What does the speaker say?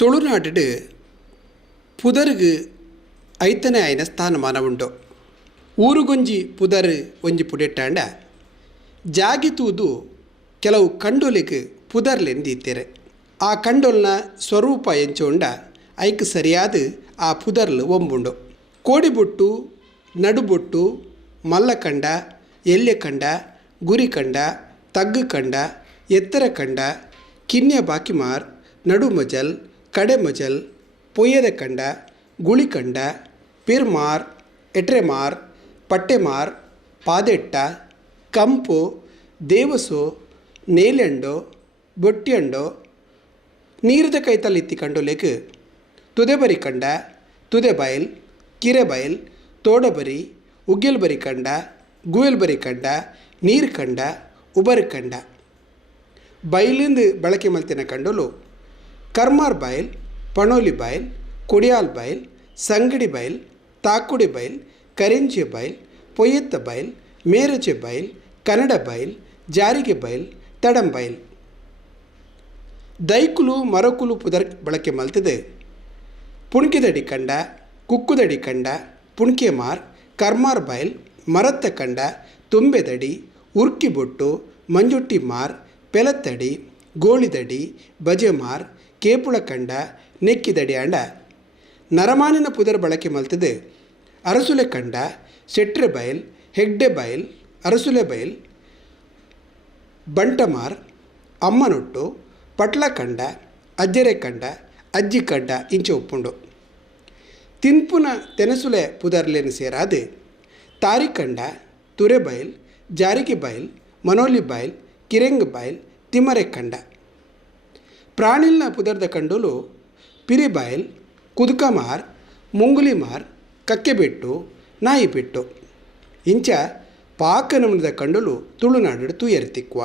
ತುಳುನಾಡು ಪುದರ್ಗ್ ಐತನೇ ಆಯ್ನ ಸ್ಥಾನಮಾನ ಉಂಡು ಊರುಗೊಂಜಿ ಪುದರ್ ಒಂಜಿ ಪುಡೆಟ್ಟಾಂಡ ಜಾಗಿ ತೂದು ಕೆಲವು ಕಂಡೊಲಿಗ್ ಪುದರ್ಲೆಂದೀತೆರೆ ಆ ಕಂಡೊಲ್ನ ಸ್ವರೂಪ ಎಂಚೋಂಡ ಐಕ್ ಸರಿಯಾದ ಆ ಪುದರ್ಲು ಒಂಬುಂಡು ಕೋಡಿಬೊಟ್ಟು ನಡುಬೊಟ್ಟು ಮಲ್ಲಕಂಡ ಎಲ್ಲೆಕಂಡ ಗುರಿಕಂಡ ತಗ್ಗು ಕಂಡ ಎತ್ತರ ಕಂಡ ಕಿನ್ಯ ಬಾಕಿಮಾರ್ ನಡುಮಜಲ್ ಕಡೆಮಜಲ್ ಪೊಯ್ಯದ ಕಂಡ ಗುಳಿಕಂಡ ಪಿರ್ಮಾರ್ ಎಟ್ರೆಮಾರ್ ಪಟ್ಟೆಮಾರ್ ಪಾದೆಟ್ಟ ಕಂಪು ದೇವಸು ನೇಲೆಂಡೋ ಬೊಟ್ಯಂಡೋ ನೀರದ ಕೈತಲ್ಲಿತ್ತಿ ಕಂಡೊಲೆಗ್ ತುದೆಬರಿ ಕಂಡ ತುದೆಬೈಲ್ ಕಿರೆಬೈಲ್ ತೋಡಬರಿ ಉಗ್ಗೆಲ್ಬರಿ ಕಂಡ ಗುಯಲ್ಬರಿ ಕಂಡ ನೀರು ಕಂಡ ಉಬರಿ ಕಂಡ ಬೈಲಿಂದ ಬಳಕೆ ಮಲ್ತಿನ ಕಂಡಲು ಕರ್ಮಾರ್ ಬೈಲ್ ಪಣೋಲಿ ಬೈಲ್ ಕುಡಿಯಾಲ್ ಬೈಲ್ ಸಂಗಡಿ ಬೈಲ್ ತಾಕುಡಿ ಬೈಲ್ ಕರಿಂಜೆ ಬೈಲ್ ಪೊಯ್ಯತ್ತ ಬೈಲ್ ಮೇರಜೆ ಬೈಲ್ ಕನ್ನಡ ಬೈಲ್ ಜಾರಿಗೆ ಬೈಲ್ ತಡಂ ಬೈಲ್ ದೈಕುಲು ಮರಕುಲು ಪುದರ್ ಬಳಕೆ ಮಲ್ತಿದೆ. ಪುಣ್ಕಿದಡಿ ಕಂಡ, ಕುಕ್ಕುದಡಿ ಕಂಡ, ಪುಣ್ಕೆ ಮಾರ್, ಕರ್ಮಾರ್ ಬೈಲ್ ಮರತ್ತ ಕಂಡ, ತುಂಬೆದಡಿ ಉರ್ಕಿಬೊಟ್ಟು ಮಂಜುಟ್ಟಿ ಮಾರ್, ಪೆಲತ್ತಡಿ ಗೋಳಿದಡಿ ಬಜೆಮಾರ್, ಕೇಪುಳಕಂಡ ಅಂಡ ನರಮಾನಿನ ಪುದರ್ ಬಳಕೆ ಮಲ್ತದೆ. ಅರಸುಲೆ ಕಂಡ, ಶೆಟ್ರೆ ಬೈಲ್ ಹೆಗ್ಡೆ ಬಯಲ್, ಅರಸುಲೆ ಬಯಲ್, ಬಂಟಮಾರ್, ಅಮ್ಮನೊಟ್ಟು ಪಟ್ಲ ಕಂಡ ಅಜ್ಜರೆ ಕಂಡ, ಅಜ್ಜಿ ಕಂಡ ಇಂಚೆ ಉಪ್ಪುಂಡು. ತಿನ್ಪುನ ತೆನಸುಲೆ ಪುದರ್ಲೇನು ಸೇರಾದೆ. ತಾರಿಕಂಡ, ತುರೆ ಬಯಲ್ ಜಾರಿಗೆ ಬೈಲ್ ಮನೋಲಿ ಬೈಲ್ ಕಿರೆಂಗ್ ಬೈಲ್ ತಿಮರೆ ಕಂಡ. ಪ್ರಾಣಿಲ್ನ ಪುದರ್ದ ಕಂಡುಲು ಪಿರಿಬಾಯಲ್, ಕುದುಕಮಾರ್, ಮುಂಗುಲಿಮಾರ್, ಕಕ್ಕೆಬೆಟ್ಟು, ನಾಯಿಬೆಟ್ಟು. ಇಂಚ ಪಾಕನಮನದ ಕಂಡುಲು ತುಳುನಾಡು ತೂಯರ್ತಿಕ್ವ